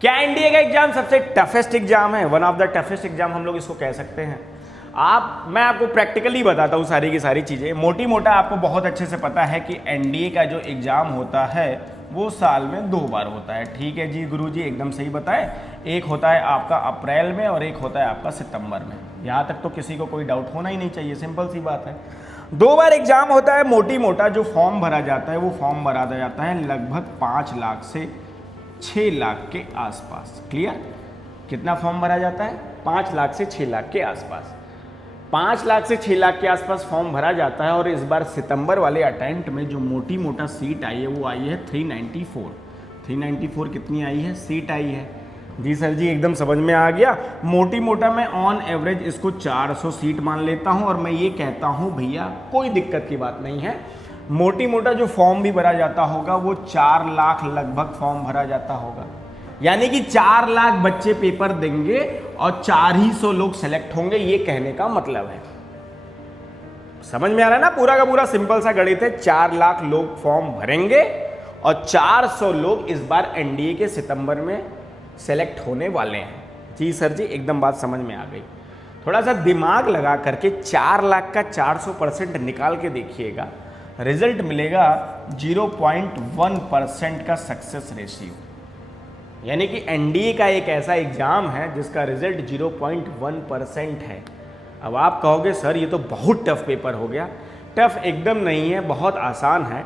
क्या एनडीए का एग्जाम सबसे टफेस्ट एग्जाम है? One of the toughest exam हम लोग इसको कह सकते हैं। मैं आपको प्रैक्टिकली बताता हूँ सारी की सारी चीज़ें। मोटी मोटा आपको बहुत अच्छे से पता है कि एनडीए का जो एग्ज़ाम होता है वो साल में 2 बार होता है। ठीक है जी गुरुजी, एकदम सही बताए। एक होता है आपका अप्रैल में और एक होता है आपका सितंबर में। यहाँ तक तो किसी को कोई डाउट होना ही नहीं चाहिए, सिंपल सी बात है। 2 बार एग्जाम होता है। मोटी मोटा जो फॉर्म भरा जाता है वो फॉर्म भरा जाता है लगभग 5 लाख से 6 लाख के आसपास। क्लियर? कितना फॉर्म भरा जाता है? 5 लाख से 6 लाख के आसपास। 5 लाख से 6 लाख के आसपास फॉर्म भरा जाता है। और इस बार सितंबर वाले अटेम्प्ट में जो मोटी मोटा सीट आई है वो आई है 394। 394 कितनी आई है? सीट आई है। जी सर जी, एकदम समझ में आ गया। मोटी मोटा मैं ऑन एवरेज इसको 400 सीट मान लेता हूं और मैं ये कहता हूं भैया कोई दिक्कत की बात नहीं है। मोटी मोटा जो फॉर्म भी भरा जाता होगा वो 4 लाख लगभग फॉर्म भरा जाता होगा। यानी कि 4 लाख बच्चे पेपर देंगे और 400 लोग सेलेक्ट होंगे, ये कहने का मतलब है। समझ में आ रहा है ना? पूरा का पूरा सिंपल सा गणित है। 4 लाख लोग फॉर्म भरेंगे और 400 लोग इस बार एनडीए के सितंबर में सेलेक्ट होने वाले हैं। जी सर जी, एकदम बात समझ में आ गई। थोड़ा सा दिमाग लगा करके 4 लाख का 400% निकाल के देखिएगा, रिजल्ट मिलेगा 0.1% का सक्सेस रेशियो। यानी कि एनडीए का एक ऐसा एग्जाम है जिसका रिजल्ट 0.1% है। अब आप कहोगे सर ये तो बहुत टफ पेपर हो गया। टफ एकदम नहीं है, बहुत आसान है।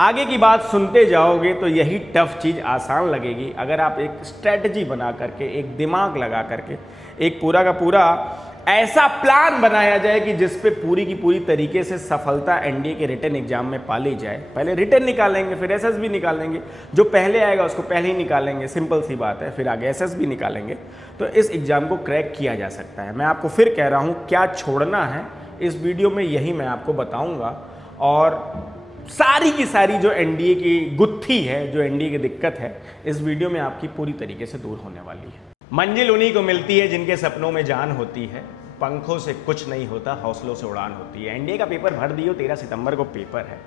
आगे की बात सुनते जाओगे तो यही टफ चीज़ आसान लगेगी अगर आप एक स्ट्रेटजी बना करके, एक दिमाग लगा करके, एक पूरा का पूरा ऐसा प्लान बनाया जाए कि जिस पे पूरी की पूरी तरीके से सफलता एनडीए के रिटन एग्जाम में पाली जाए। पहले रिटन निकालेंगे, फिर एसएसबी निकालेंगे। जो पहले आएगा उसको पहले ही निकालेंगे, सिंपल सी बात है। फिर आगे एसएसबी निकालेंगे। तो इस एग्जाम को क्रैक किया जा सकता है। मैं आपको फिर कह रहा हूँ, क्या छोड़ना है इस वीडियो में यही मैं आपको बताऊँगा। और सारी की सारी जो एनडीए की गुत्थी है, जो एनडीए की दिक्कत है, इस वीडियो में आपकी पूरी तरीके से दूर होने वाली है। मंजिल उन्हीं को मिलती है जिनके सपनों में जान होती है। पंखों से कुछ नहीं होता, हौसलों से उड़ान होती है। एनडीए का पेपर भर दियो, 13 सितंबर को पेपर है।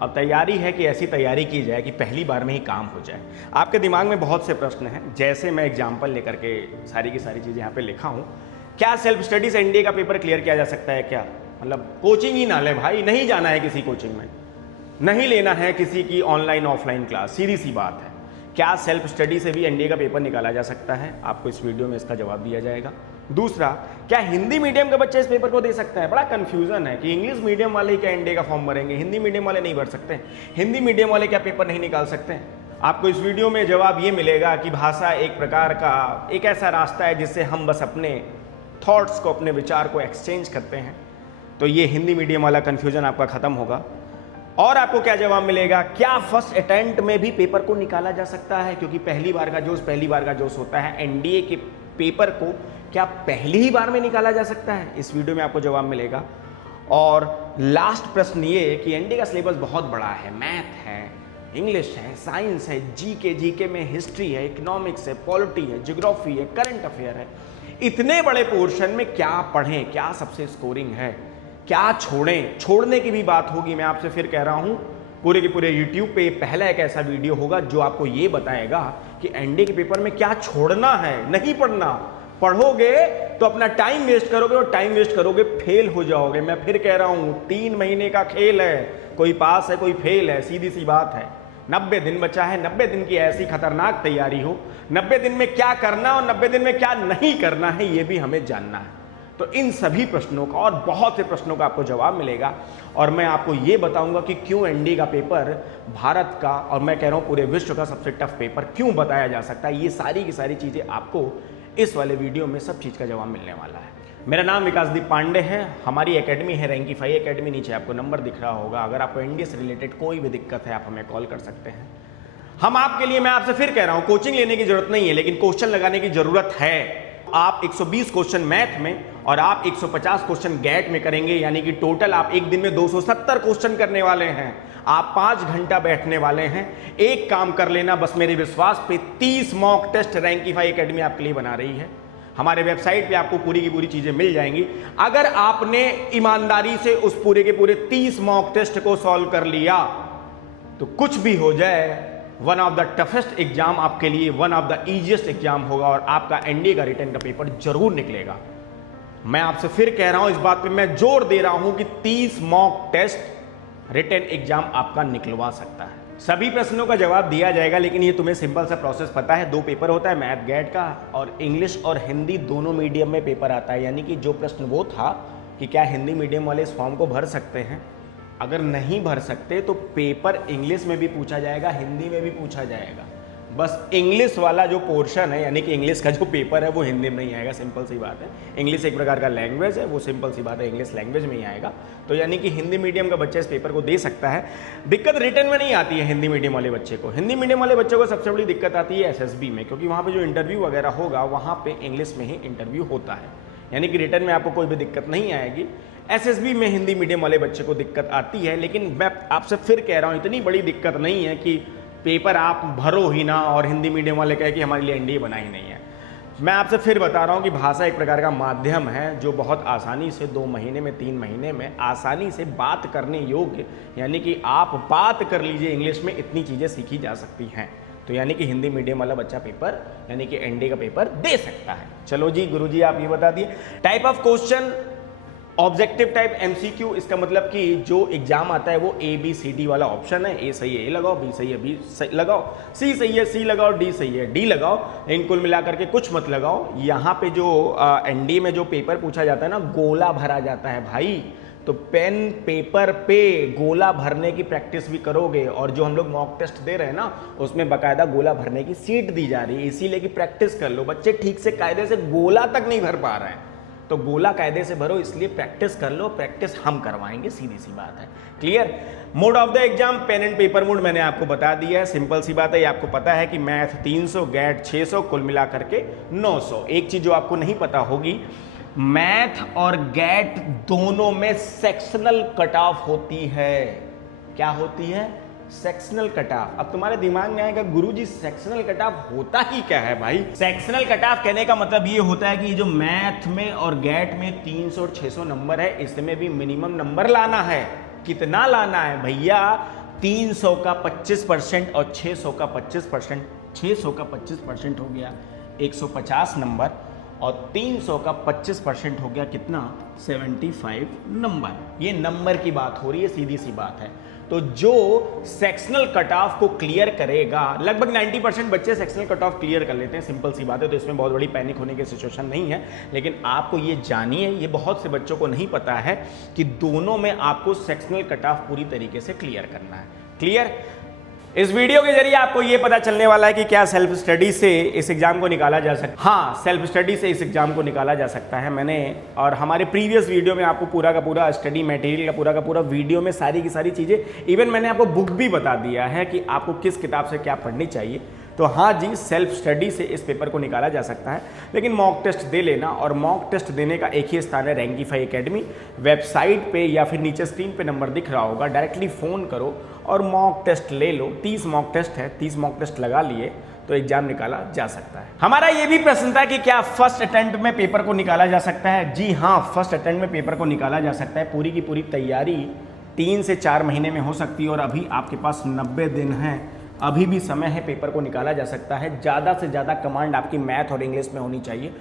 अब तैयारी है कि ऐसी तैयारी की जाए कि पहली बार में ही काम हो जाए। आपके दिमाग में बहुत से प्रश्न हैं, जैसे मैं एग्जाम्पल लेकर के सारी की सारी चीज़ें यहाँ पे लिखा हूँ। क्या सेल्फ स्टडी से एनडीए का पेपर क्लियर किया जा सकता है? क्या मतलब कोचिंग ही ना ले भाई, नहीं जाना है किसी कोचिंग में, नहीं लेना है किसी की ऑनलाइन ऑफलाइन क्लास, सीधी सी बात है। क्या सेल्फ स्टडी से भी एनडीए का पेपर निकाला जा सकता है? आपको इस वीडियो में इसका जवाब दिया जाएगा। दूसरा, क्या हिंदी मीडियम का बच्चा इस पेपर को दे सकता है? बड़ा कंफ्यूजन है कि इंग्लिश मीडियम वाले क्या एनडीए का फॉर्म भरेंगे, हिंदी मीडियम वाले नहीं भर सकते, हिंदी मीडियम वाले क्या पेपर नहीं निकाल सकते? आपको इस वीडियो में जवाब ये मिलेगा कि भाषा एक प्रकार का एक ऐसा रास्ता है जिससे हम बस अपने थॉट्स को, अपने विचार को एक्सचेंज करते हैं। तो ये हिंदी मीडियम वाला कन्फ्यूजन आपका खत्म होगा। और आपको क्या जवाब मिलेगा? क्या फर्स्ट अटेम्प्ट में भी पेपर को निकाला जा सकता है? क्योंकि पहली बार का जोश होता है। एनडीए के पेपर को क्या पहली ही बार में निकाला जा सकता है? इस वीडियो में आपको जवाब मिलेगा। और लास्ट प्रश्न ये कि एनडीए का सिलेबस बहुत बड़ा है। मैथ है, इंग्लिश है, साइंस है, जीके में हिस्ट्री है, इकोनॉमिक्स है, पॉलिटी है, ज्योग्राफी है, करंट अफेयर है। इतने बड़े पोर्शन में क्या पढ़ें, क्या सबसे स्कोरिंग है, क्या छोड़ें? छोड़ने की भी बात होगी। मैं आपसे फिर कह रहा हूं, पूरे के पूरे YouTube पे पहला एक ऐसा वीडियो होगा जो आपको ये बताएगा कि एनडीए के पेपर में क्या छोड़ना है, नहीं पढ़ना। पढ़ोगे तो अपना टाइम वेस्ट करोगे और टाइम वेस्ट करोगे फेल हो जाओगे। मैं फिर कह रहा हूं, 3 महीने का खेल है, कोई पास है कोई फेल है, सीधी सी बात है। 90 दिन बचा है। 90 दिन की ऐसी खतरनाक तैयारी हो, 90 दिन में क्या करना और 90 दिन में क्या नहीं करना है, ये भी हमें जानना है। तो इन सभी प्रश्नों का और बहुत से प्रश्नों का आपको जवाब मिलेगा। और मैं आपको ये बताऊंगा कि क्यों एनडीए का पेपर भारत का, और मैं कह रहा हूं पूरे विश्व का सबसे टफ पेपर क्यों बताया जा सकता है। ये सारी की सारी चीज़ें आपको इस वाले वीडियो में सब चीज़ का जवाब मिलने वाला है। मेरा नाम विकासदीप पांडे है। हमारी एकेडमी है रैंकीफाई एकेडमी। नीचे आपको नंबर दिख रहा होगा। अगर आपको एनडीए से रिलेटेड कोई भी दिक्कत है आप हमें कॉल कर सकते हैं। हम आपके लिए, मैं आपसे फिर कह रहा हूँ, कोचिंग लेने की जरूरत नहीं है, लेकिन क्वेश्चन लगाने की जरूरत है। आप 120 क्वेश्चन मैथ में और आप 150 क्वेश्चन गैट में करेंगे, यानी कि टोटल आप एक दिन में 270 क्वेश्चन करने वाले हैं। आप 5 घंटा बैठने वाले हैं। एक काम कर लेना बस, मेरे विश्वास पे 30 मॉक टेस्ट रैंकीफाई एकेडमी आपके लिए बना रही है। हमारे वेबसाइट पे आपको पूरी की पूरी चीजें मिल जाएंगी। अगर आपने ईमानदारी से उस पूरे के पूरे 30 मॉक टेस्ट को सॉल्व कर लिया तो कुछ भी हो जाए one of the toughest exam आपके लिए, one of the easiest exam होगा और आपका एनडीए का रिटन का पेपर जरूर निकलेगा। मैं आपसे फिर कह रहा हूं, इस बात पे मैं जोर दे रहा हूं कि 30 मॉक टेस्ट रिटन एग्जाम आपका निकलवा सकता है। सभी प्रश्नों का जवाब दिया जाएगा, लेकिन ये तुम्हें सिंपल सा प्रोसेस पता है। 2 पेपर होता है, मैथ गैट का, और इंग्लिश और हिंदी दोनों मीडियम में पेपर आता है। यानी कि जो प्रश्न वो था कि क्या हिंदी मीडियम वाले इस फॉर्म को भर सकते हैं, अगर नहीं भर सकते तो पेपर इंग्लिश में भी पूछा जाएगा, हिंदी में भी पूछा जाएगा। बस इंग्लिश वाला जो पोर्शन है, यानी कि इंग्लिश का जो पेपर है वो हिंदी में नहीं आएगा। सिंपल सी बात है, इंग्लिश एक प्रकार का लैंग्वेज है, वो सिंपल सी बात है इंग्लिश लैंग्वेज में ही आएगा। तो यानी कि हिंदी मीडियम का बच्चा इस पेपर को दे सकता है। दिक्कत रिटन में नहीं आती है हिंदी मीडियम वाले बच्चे को। हिंदी मीडियम वाले बच्चों को सबसे बड़ी दिक्कत आती है एसएसबी में, क्योंकि वहाँ पे जो इंटरव्यू वगैरह होगा वहाँ पे इंग्लिश में ही इंटरव्यू होता है। यानी कि रिटन में आपको कोई भी दिक्कत नहीं आएगी। एसएसबी में हिंदी मीडियम वाले बच्चे को दिक्कत आती है, लेकिन मैं आपसे फिर कह रहा हूँ इतनी बड़ी दिक्कत नहीं है कि पेपर आप भरो ही ना और हिंदी मीडियम वाले कहे कि हमारे लिए एनडीए बना ही नहीं है। मैं आपसे फिर बता रहा हूँ कि भाषा एक प्रकार का माध्यम है जो बहुत आसानी से 2 महीने में 3 महीने में आसानी से बात करने योग्य, यानी कि आप बात कर लीजिए इंग्लिश में, इतनी चीज़ें सीखी जा सकती हैं। तो यानी कि हिंदी मीडियम वाला बच्चा पेपर यानी कि एनडीए का पेपर दे सकता है। चलो जी गुरुजी आप ये बता दिए। Type of question objective type MCQ, इसका मतलब कि जो एग्जाम आता है वो ABCD वाला ऑप्शन है। A सही है A लगाओ, B सही है B सही लगाओ, C सही है C लगाओ, D सही है D लगाओ, इन कुल मिलाकर के कुछ मत लगाओ। यहाँ पे जो एनडीए में जो पेपर पूछा जाता है ना, गोला भरा जाता है भाई। तो पेन पेपर पे गोला भरने की प्रैक्टिस भी करोगे, और जो हम लोग मॉक टेस्ट दे रहे हैं ना उसमें बाकायदा गोला भरने की सीट दी जा रही है, इसीलिए कि प्रैक्टिस कर लो। बच्चे ठीक से कायदे से गोला तक नहीं भर पा रहे हैं, तो गोला कायदे से भरो, इसलिए प्रैक्टिस कर लो। प्रैक्टिस हम करवाएंगे, सीधी सी बात है। Clear. Mode of the exam pen and paper mode मैंने आपको बता दिया है, सिंपल सी बात है। ये आपको पता है कि मैथ 300, गैट 600, कुल मिला करके 900। एक चीज जो आपको नहीं पता होगी, मैथ और गैट दोनों में सेक्शनल कट ऑफ होती है। क्या होती है? Sectional cut off. अब तुम्हारे दिमाग में आएगा गुरुजी सेक्शनल कट ऑफ होता ही क्या है भाई? सेक्शनल कट ऑफ कहने का मतलब ये होता है कि जो मैथ में और गैट में 300 और 600 नंबर है, इसमें भी मिनिमम नंबर लाना है। कितना लाना है भैया? 300 का 25% और 600 का 25%। 600 का 25% हो गया 150 नंबर, और 300 का 25% हो गया कितना? 75 नंबर। ये नंबर की बात हो रही है, सीधी सी बात है। तो जो सेक्शनल कट ऑफ को क्लियर करेगा, लगभग 90% बच्चे सेक्शनल कट ऑफ क्लियर कर लेते हैं, सिंपल सी बात है। तो इसमें बहुत बड़ी पैनिक होने की सिचुएशन नहीं है, लेकिन आपको ये जानिए, ये बहुत से बच्चों को नहीं पता है कि दोनों में आपको सेक्शनल कट ऑफ पूरी तरीके से क्लियर करना है। क्लियर। इस वीडियो के जरिए आपको यह पता चलने वाला है कि क्या सेल्फ स्टडी से इस एग्जाम को निकाला जा सकता है। हाँ, सेल्फ स्टडी से इस एग्जाम को निकाला जा सकता है। मैंने और हमारे प्रीवियस वीडियो में आपको पूरा का पूरा स्टडी मटेरियल का पूरा वीडियो में सारी की सारी चीज़ें, इवन मैंने आपको बुक भी बता दिया है कि आपको किस किताब से क्या पढ़नी चाहिए। तो हाँ जी, सेल्फ स्टडी से इस पेपर को निकाला जा सकता है, लेकिन मॉक टेस्ट दे लेना। और मॉक टेस्ट देने का एक ही स्थान है, रैंकीफाई एकेडमी। वेबसाइट पे या फिर नीचे स्क्रीन पे नंबर दिख रहा होगा, डायरेक्टली फ़ोन करो और मॉक टेस्ट ले लो। 30 मॉक टेस्ट है, 30 मॉक टेस्ट लगा लिए तो एग्जाम निकाला जा सकता है। हमारा ये भी प्रश्न था कि क्या फर्स्ट अटेम्प्ट में पेपर को निकाला जा सकता है। जी हाँ, फर्स्ट अटेम्प्ट में पेपर को निकाला जा सकता है। पूरी की पूरी तैयारी 3 से 4 महीने में हो सकती है, और अभी आपके पास 90 दिन हैं, अभी भी समय है, पेपर को निकाला जा सकता है। ज़्यादा से ज़्यादा कमांड आपकी मैथ और इंग्लिश में होनी चाहिए।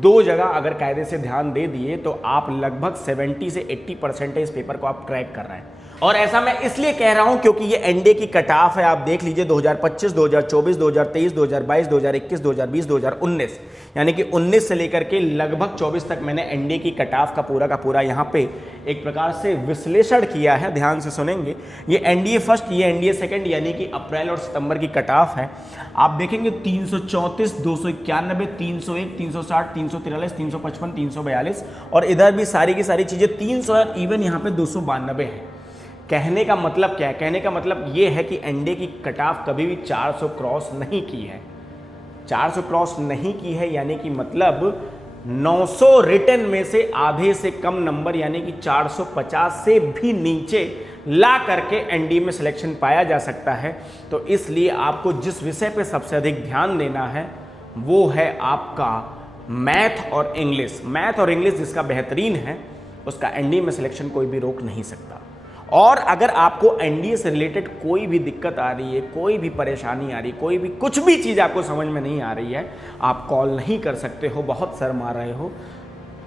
2 जगह अगर कायदे से ध्यान दे दिए तो आप लगभग 70 से 80% इस पेपर को आप क्रैक कर रहे हैं। और ऐसा मैं इसलिए कह रहा हूं क्योंकि ये एनडीए की कट ऑफ है। आप देख लीजिए 2025, 2024, 2023, 2022, 2021, 2020, 2019, यानी कि 19 से लेकर के लगभग 24 तक मैंने एनडीए की कट ऑफ का पूरा यहाँ पे एक प्रकार से विश्लेषण किया है। ध्यान से सुनेंगे। ये एनडीए फर्स्ट, ये एनडीए सेकंड, यानी कि अप्रैल और सितंबर की कट ऑफ है। आप देखेंगे 334, 291, 301, 360, 343, 355, 342, और इधर भी सारी की सारी चीज़ें 300 और इवन यहाँ पे 292 है। कहने का मतलब क्या है? कहने का मतलब ये है कि एनडीए की कट ऑफ कभी भी 400 क्रॉस नहीं की है। 400 क्रॉस नहीं की है, यानी कि मतलब 900 रिटन में से आधे से कम नंबर, यानी कि 450 से भी नीचे ला करके एनडीए में सिलेक्शन पाया जा सकता है। तो इसलिए आपको जिस विषय पे सबसे अधिक ध्यान देना है वो है आपका मैथ और इंग्लिश। मैथ और इंग्लिश जिसका बेहतरीन है उसका एनडीए में सिलेक्शन कोई भी रोक नहीं सकता। और अगर आपको एनडीए से रिलेटेड कोई भी दिक्कत आ रही है, कोई भी परेशानी आ रही है, कोई भी कुछ भी चीज़ आपको समझ में नहीं आ रही है, आप कॉल नहीं कर सकते हो, बहुत शर्मा रहे हो,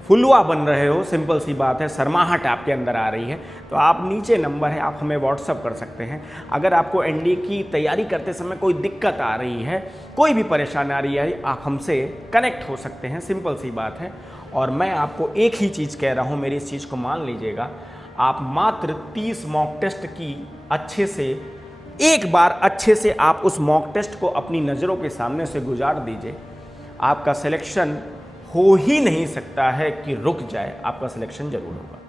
फुलवा बन रहे हो, सिंपल सी बात है, शर्माहट आपके अंदर आ रही है, तो आप नीचे नंबर है, आप हमें व्हाट्सअप कर सकते हैं। अगर आपको एनडीए की तैयारी करते समय कोई दिक्कत आ रही है, कोई भी परेशानी आ रही है, आप हमसे कनेक्ट हो सकते हैं, सिंपल सी बात है। और मैं आपको एक ही चीज़ कह रहा हूँ, मेरी इस चीज़ को मान लीजिएगा, आप मात्र 30 मॉक टेस्ट की अच्छे से, एक बार अच्छे से आप उस मॉक टेस्ट को अपनी नज़रों के सामने से गुजार दीजिए, आपका सिलेक्शन हो ही नहीं सकता है कि रुक जाए, आपका सिलेक्शन जरूर होगा।